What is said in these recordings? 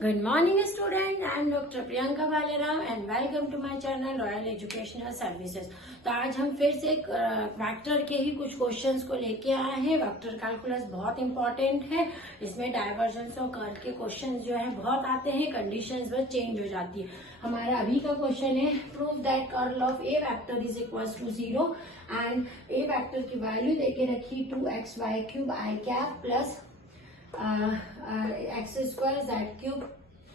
Good morning student, I am Dr. Priyanka Balaram and welcome to my channel Royal Educational Services। तो आज हम फिर से vector के ही कुछ क्वेश्चंस को लेके आए हैं। वेक्टर कैलकुलस बहुत इंपॉर्टेंट है, इसमें डाइवर्जेंस और कर्ल के क्वेश्चंस जो है बहुत आते हैं, कंडीशंस बस चेंज हो जाती है। हमारा अभी का क्वेश्चन है prove that curl of A vector is equal to 0 and A vector की वैल्यू देके रखी 2xy³ i cap plus X square Z cube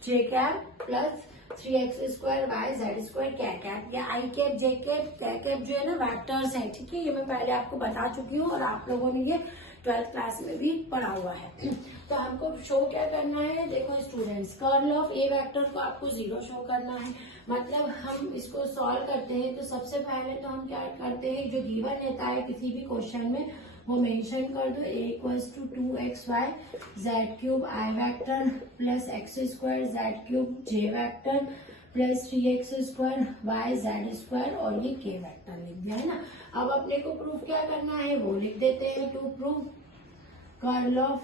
J cap plus 3x² Y Z square क्या कैप। या आई कैप जे कैप क्या cap जो है ना vectors है, ठीक है। ये मैं पहले आपको बता चुकी हूँ और आप लोगों ने ये 12th क्लास में भी पढ़ा हुआ है। तो हमको शो क्या करना है, देखो students, curl of A vector को आपको 0 शो करना है। मतलब हम इसको सॉल्व करते हैं तो सबसे पहले तो हम क्या करते हैं, जो गिवन रहता है किसी भी क्वेश्चन में वो मेंशन कर दो। a equals to 2xy z³ i vector plus x² z³ j vector plus 3x² y z² और ये k वेक्टर लिख दिया है ना। अब अपने को प्रूफ क्या करना है वो लिख देते हैं। To prove curl of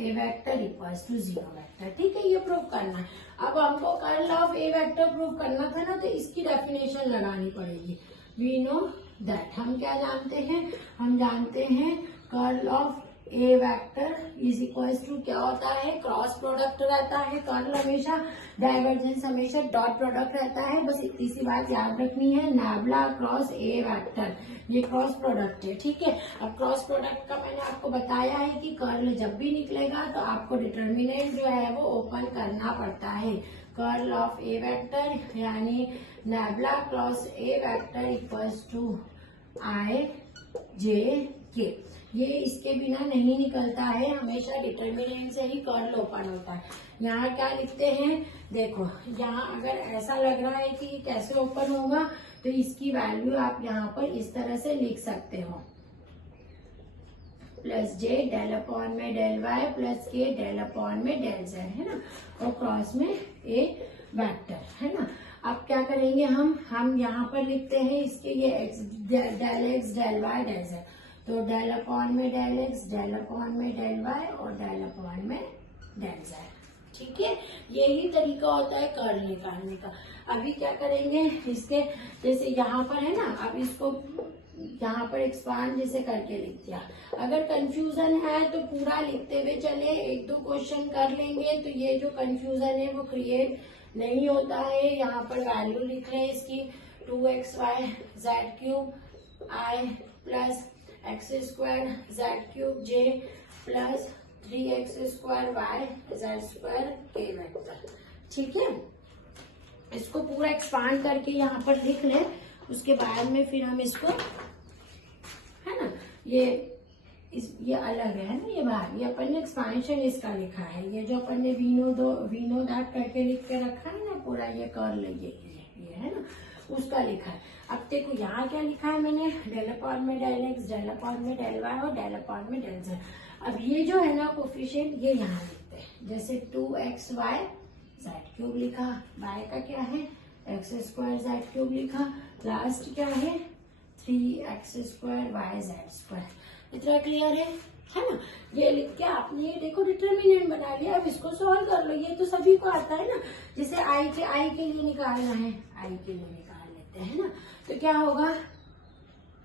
A vector equals to 0 vector, ठीक है, ये प्रूफ करना है। अब हमको curl of A vector proof करना था ना, तो इसकी डेफिनेशन लगानी पड़ेगी। वी नो दैट, हम क्या जानते हैं, हम जानते हैं curl of A vector is equals to क्या होता है, क्रॉस प्रोडक्ट रहता है। कर्ल हमेशा, डाइवर्जेंस हमेशा डॉट प्रोडक्ट रहता है। बस इतनी सी बात याद रखनी है, नाबला क्रॉस ए वेक्टर, ये क्रॉस प्रोडक्ट है, ठीक है। अब क्रॉस प्रोडक्ट का मैंने आपको बताया है कि कर्ल जब भी निकलेगा तो आपको डिटर्मिनेंट जो है वो ओपन करना पड़ता है। कर्ल ऑफ ए वेक्टर यानी nabla cross A vector equals to I J K, ये इसके बिना नहीं निकलता है, हमेशा डिटर्मिनेंट से ही कर्ल ओपन होता है। यहाँ क्या लिखते हैं, देखो यहाँ अगर ऐसा लग रहा है कि कैसे ओपन होगा तो इसकी वैल्यू आप यहाँ पर इस तरह से लिख सकते हो, प्लस जे डेल अपॉन में डेल वाई प्लस के डेल अपॉन में डेल जेड, है ना, और क्रॉस में ए वेक्टर, है ना। अब क्या करेंगे, हम यहाँ पर लिखते हैं इसके ये del X del Y del Z, तो डेल अपॉन में डेल एक्स डेल अपॉन में डेल वाई और डेल अपॉन में डेल जेड, ठीक है। यही तरीका होता है कर्ल निकालने का। अभी क्या करेंगे, इसके जैसे यहाँ पर है ना, अब इसको यहाँ पर एक्सपांड जैसे करके लिख दिया। अगर कंफ्यूजन है तो पूरा लिखते हुए चले, एक दो क्वेश्चन कर लेंगे तो ये जो कंफ्यूजन है वो क्रिएट नहीं होता है। यहाँ पर वैल्यू लिख रहे हैं इसकी 2xy z³ i plus x² z³ j plus 3x² y z² k vector, ठीक है। इसको पूरा एक्सपांड करके यहाँ पर लिख लें, उसके बाद में फिर हम इसको, है ना, ये अलग है ना, ये बाहर, ये अपन ने एक्सपांशन इसका लिखा है। ये जो अपन ने वीनो दैट करके लिख के रखा है ना पूरा, ये कर्ल ये है ना, उसका लिखा है। अब देखो यहाँ क्या लिखा है मैंने, डेल अपॉन में डेल एक्स डेल अपॉन में डेल वाई और डेल अपॉन में डेल जेड। अब ये जो है ना कोफिशिएंट, ये यहाँ लिखते हैं, जैसे 2xy z³ लिखा, y का क्या है x² z³ लिखा, लास्ट क्या है 3x² y z²। इतना क्लियर है ना। ये लिख के आपने ये देखो डिटर्मिनेंट बना लिया। अब इसको सॉल्व कर लो, ये तो सभी को आता है ना। जैसे आई के लिए निकालना है, आई के लिए निकाल लेते हैं ना, तो क्या होगा,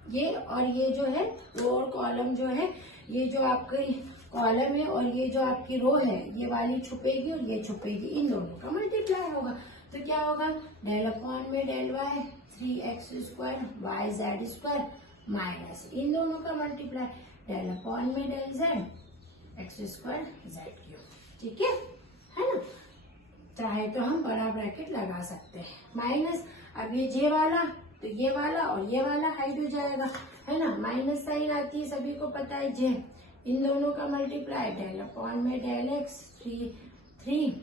ये और ये जो है रो और कॉलम जो है, ये जो आपकी कॉलम है और ये जो आपकी रो है, ये वाली छुपेगी और ये छुपेगी, इन दोनों का मल्टीप्लाई होगा। तो क्या होगा, डेल अपॉन में del Y 3x² y z² minus इन दोनों का मल्टीप्लाई डेल अपॉन में डेल जेड x² z³, ठीक है ना। चाहे तो हम बड़ा ब्रैकेट लगा सकते हैं, माइनस अब ये जे वाला तो ये वाला और ये वाला हाइड हो जाएगा, है ना, माइनस साइन आती है, सभी को पता है जे, इन दोनों का मल्टीप्लाई डेल अपॉन में del X 3x²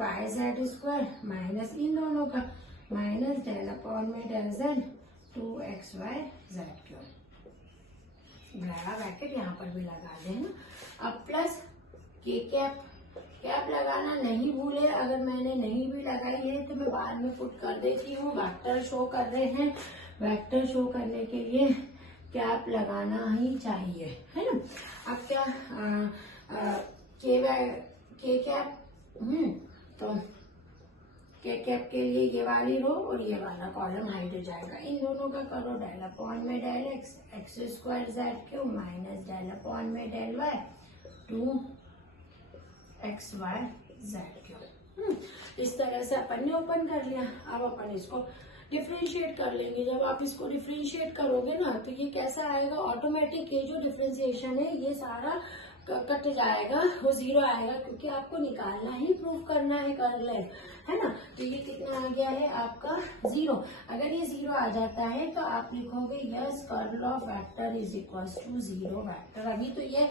y z² minus इन दोनों का माइनस डेल अपॉन में डेल जेड 2xy z³, बड़ा ब्रैकेट यहाँ पर भी लगा देना। अब प्लस के कैप लगाना नहीं भूले, अगर मैंने नहीं भी लगाई है तो मैं बाद में पुट कर देती हूँ। वेक्टर शो कर रहे हैं, वेक्टर शो करने के लिए कैप लगाना ही चाहिए, है ना। अब क्या के कैप, तो के कैप के लिए ये वाली रो और ये वाला कॉलम हाइड हो जाएगा। इन दोनों का करो डेल अपॉन में del X, X square Z cube minus del upon में del Y 2xy Z cube. इस तरह से अपन ने ओपन कर लिया। अब अपन इसको डिफ्रेंशिएट कर लेंगे। जब आप इसको डिफ्रेंशिएट करोगे ना तो ये कैसा आएगा, ऑटोमेटिक ये जो डिफ्रेंशिएशन है ये सारा कट जाएगा, वो जीरो आएगा, क्योंकि आपको निकालना ही प्रूफ करना है कर्ल है ना। तो ये कितना आ गया है आपका जीरो। अगर ये जीरो आ जाता है तो आप लिखोगे yes curl of vector is equal to zero vector. अभी तो ये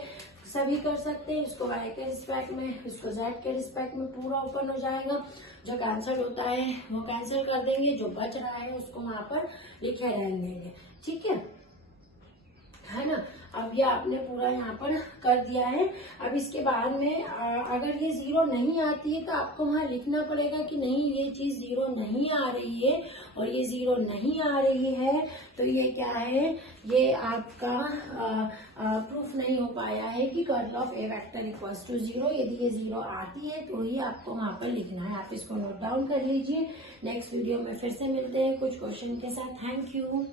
सभी कर सकते हैं, इसको y के रिस्पेक्ट में, इसको z के रिस्पेक्ट में पूरा ओपन हो जाएगा। जो कैंसिल होता है वो कैंसिल कर देंगे, जो बच रहा है उसको वहां पर लिखे रहने देंगे, ठीक है ना। अब ये आपने पूरा यहाँ पर कर दिया है। अब इसके बाद में अगर ये जीरो नहीं आती है तो आपको वहां लिखना पड़ेगा कि नहीं ये चीज जीरो नहीं आ रही है, और ये जीरो नहीं आ रही है तो ये क्या है, ये आपका प्रूफ नहीं हो पाया है कि curl of A vector equals to zero. यदि ये जीरो आती है तो ही आपको वहां पर लिखना है। आप इसको नोट डाउन कर लीजिए। नेक्स्ट वीडियो में फिर से मिलते हैं कुछ क्वेश्चन के साथ। Thank you.